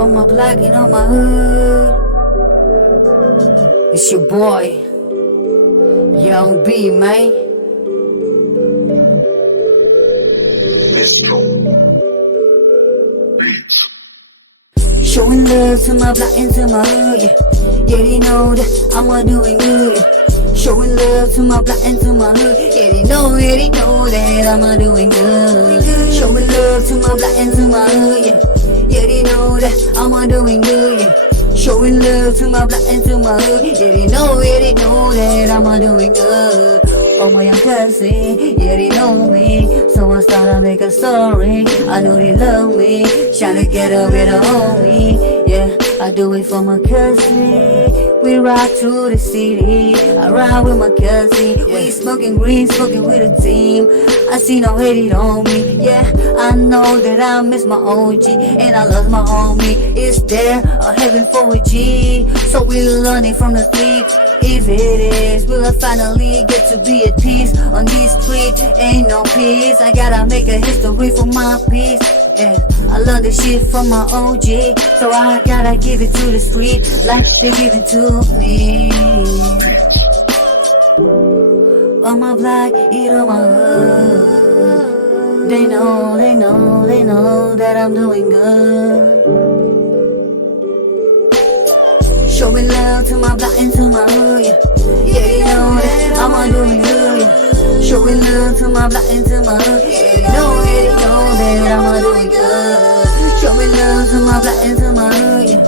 On my block and on my hood. It's your boy, Young B, man. Beats. Showing love to my block and to my hood, yeah. Yeah, they know that I'm doing good, yeah. Showing love to my block and to my hood, yeah, they know that I'm doing good. Showing love to my block and to my hood, yeah. Yeah, they know that I'm doing good, yeah. Showing love to my block and to my hood, yeah, they know that I'm doing good. Oh my young cousin, yeah, they know me. So I started make a story. I know they love me, trying to get up with a homie. Yeah, I do it for my cousin. We ride through the city, I ride with my cousin. We smoking green, smoking with a team. I see no hate on me. Yeah, I know that I miss my OG and I love my homie. Is there a heaven for a G? So we learning from the street. If it is, we'll finally get to be at peace. On this street, ain't no peace. I gotta make a history for my peace. Yeah, I learned this shit from my OG, so I gotta give it to the street like they give it to me. On my block, eat on my hood. They know that I'm doing good. Showing love to my block and to my hood, yeah. Yeah, they know that I'm doing good, yeah. Showing love to my block and to my hood, yeah. They know that I'm doing good. Showing love to my block and to my hood, yeah.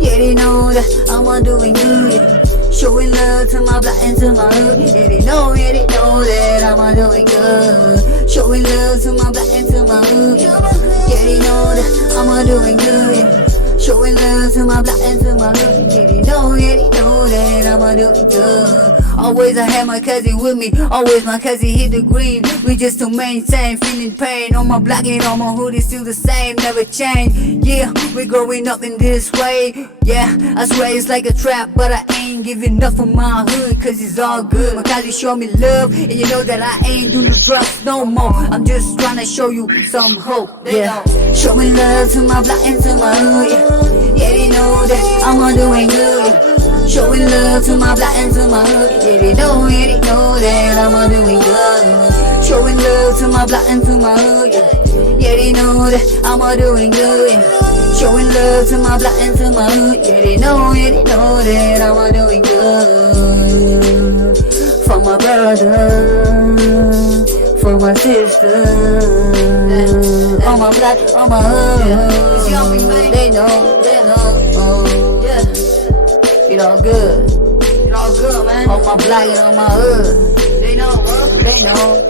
Yeah, they know that I'm doing good, yeah. Showing love to my block and to my hood, yeah. They know that I'm doing good. Showing love to my block and to my hood, yeah. Yeah, they know that I'm doing good, yeah. Showing love to my block and to my hood, yeah, they know that I'm doing good. Always I have my cousin with me, always my cousin hit the green. We just to maintain, feeling pain. On my block and on my hood is still the same, never change. Yeah, we growing up in this way. Yeah, I swear it's like a trap, but I ain't giving up on my hood, cause it's all good. My cousin show me love, and you know that I ain't doing drugs no more. I'm just trying to show you some hope, yeah. Showing love to my block and to my hood, yeah. Yeah, they know that I'm doing good, yeah. Showing love to my block and to my hood, yeah, they know that I'm doing good. Showing love to my block and to my hood, yeah. Yeah, they know that I'm doing good, yeah. Showing love to my block and to my hood, yeah, they know that I'm doing good. For my brother, for my sister, on my block, on my hood, they know. It all good, man. On my block and on my hood, they know, bro. They know.